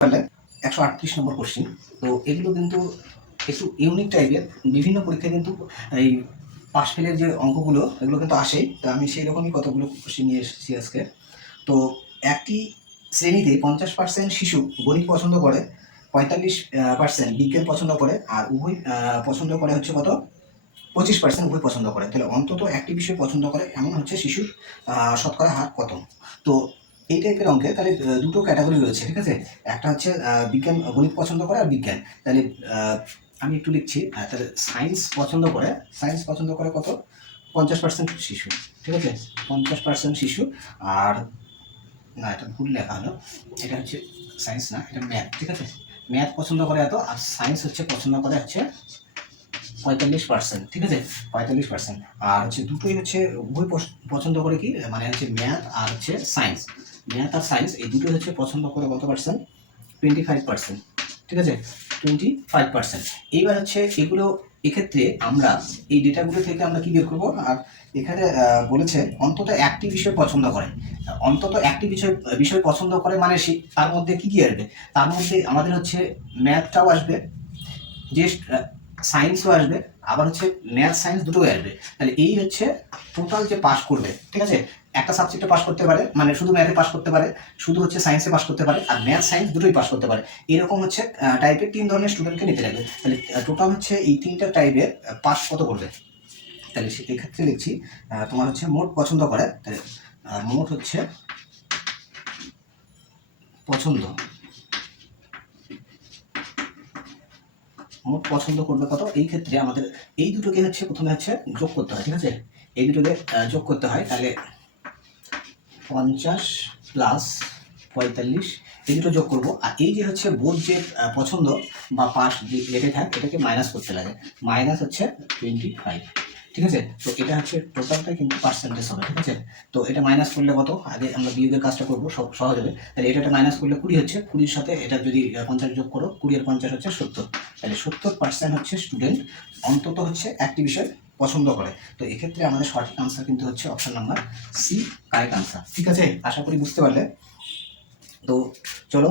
তাহলে 138 নম্বর কোশ্চিন। তো এগুলো কিন্তু একটু ইউনিক টাইপের, বিভিন্ন পরীক্ষায় কিন্তু এই পাশ ফেলের যে অঙ্কগুলো এগুলো কিন্তু আসে। তো আমি সেই রকমই কতগুলো কোশ্চিন নিয়ে এসেছি আজকে। তো একটি শ্রেণীতে 50% শিশু গণিত পছন্দ করে, 45% বিজ্ঞান পছন্দ করে, আর উভয় পছন্দ করে হচ্ছে কত 25% উভয় পছন্দ করে। তাহলে অন্তত একটি বিষয় পছন্দ করে এমন হচ্ছে শিশুর শতকরা হার কত। তো এই টাইপের অঙ্কে তাহলে দুটো ক্যাটাগরি রয়েছে, ঠিক আছে। একটা হচ্ছে বিজ্ঞান গণিত পছন্দ করে আর বিজ্ঞান। তাহলে আমি একটু লিখছি, তাহলে সায়েন্স পছন্দ করে কত 50% শিশু, ঠিক আছে। 50% শিশু। আর না, এটা ভুল লেখা হলো, এটা হচ্ছে সায়েন্স না, এটা ম্যাথ, ঠিক আছে। ম্যাথ পছন্দ করে এত, আর সায়েন্স হচ্ছে পছন্দ করে হচ্ছে 45%, ঠিক আছে। 45%। আর হচ্ছে দুটোই হচ্ছে উভয় পছন্দ করে কি, মানে হচ্ছে ম্যাথ আর হচ্ছে সায়েন্স। ম্যাথ আর সায়েন্স এই দুটোই হচ্ছে পছন্দ করে কত পার্সেন্ট, 25%, ঠিক আছে। 25%। এইবার হচ্ছে এগুলো, এক্ষেত্রে আমরা এই ডেটাগুলো থেকে আমরা কি বের করবো, আর এখানে বলেছে অন্তত একটি বিষয় পছন্দ করে। অন্তত একটি বিষয় পছন্দ করে মানে তার মধ্যে কি কি আসবে, তার মধ্যে আমাদের হচ্ছে ম্যাথটাও আসবে, যে সায়েন্সও আসবে, আবার হচ্ছে ম্যাথ সায়েন্স দুটোই আসবে। তাহলে এই হচ্ছে টোটাল যে পাস করবে, ঠিক আছে। একটা সাবজেক্টে পাস করতে পারে, মানে শুধু ম্যাথে পাস করতে পারে, শুধু হচ্ছে সায়েন্সে পাস করতে পারে, আর ম্যাথ সায়েন্স দুটোই পাস করতে পারে। এরকম হচ্ছে টাইপের 3 ধরনের স্টুডেন্টকে নিতে লাগবে। তাহলে টোটাল হচ্ছে এই 3টা টাইপের পাস কত করবে। তাহলে এক্ষেত্রে লিখছি তোমার হচ্ছে মোট পছন্দ করে, তাহলে মোট হচ্ছে পছন্দ, মোট পছন্দ করবে কত। এই ক্ষেত্রে আমাদের এই দুটোকে হচ্ছে প্রথমে হচ্ছে যোগ করতে হয়, ঠিক আছে। এই দুটোকে যোগ করতে হয়। তাহলে 50 প্লাস 45 এই দুটো যোগ করবো। আর এই যে হচ্ছে বোর্ড যে পছন্দ বা পাস যে লেটে থাকে এটাকে মাইনাস করতে লাগে, মাইনাস হচ্ছে 25, ঠিক আছে। তো এটা হচ্ছে টোটালটা কিন্তু পার্সেন্টেজ হবে, ঠিক আছে। তো এটা মাইনাস করলে কত, আগে আমরা বিয়োগের কাজটা করবো, সব সহজ হবে। তাহলে এটা মাইনাস করলে 20 হচ্ছে, 20-র সাথে এটা যদি 50 যোগ করো, 20 আর 50 হচ্ছে 70। তাহলে 70% হচ্ছে স্টুডেন্ট অন্তত হচ্ছে একটি বিষয় পছন্দ করে। তো এক্ষেত্রে আমাদের সঠিক আনসার কিন্তু হচ্ছে option number C, correct answer, ঠিক আছে। আশা করি বুঝতে পারলে। তো চলো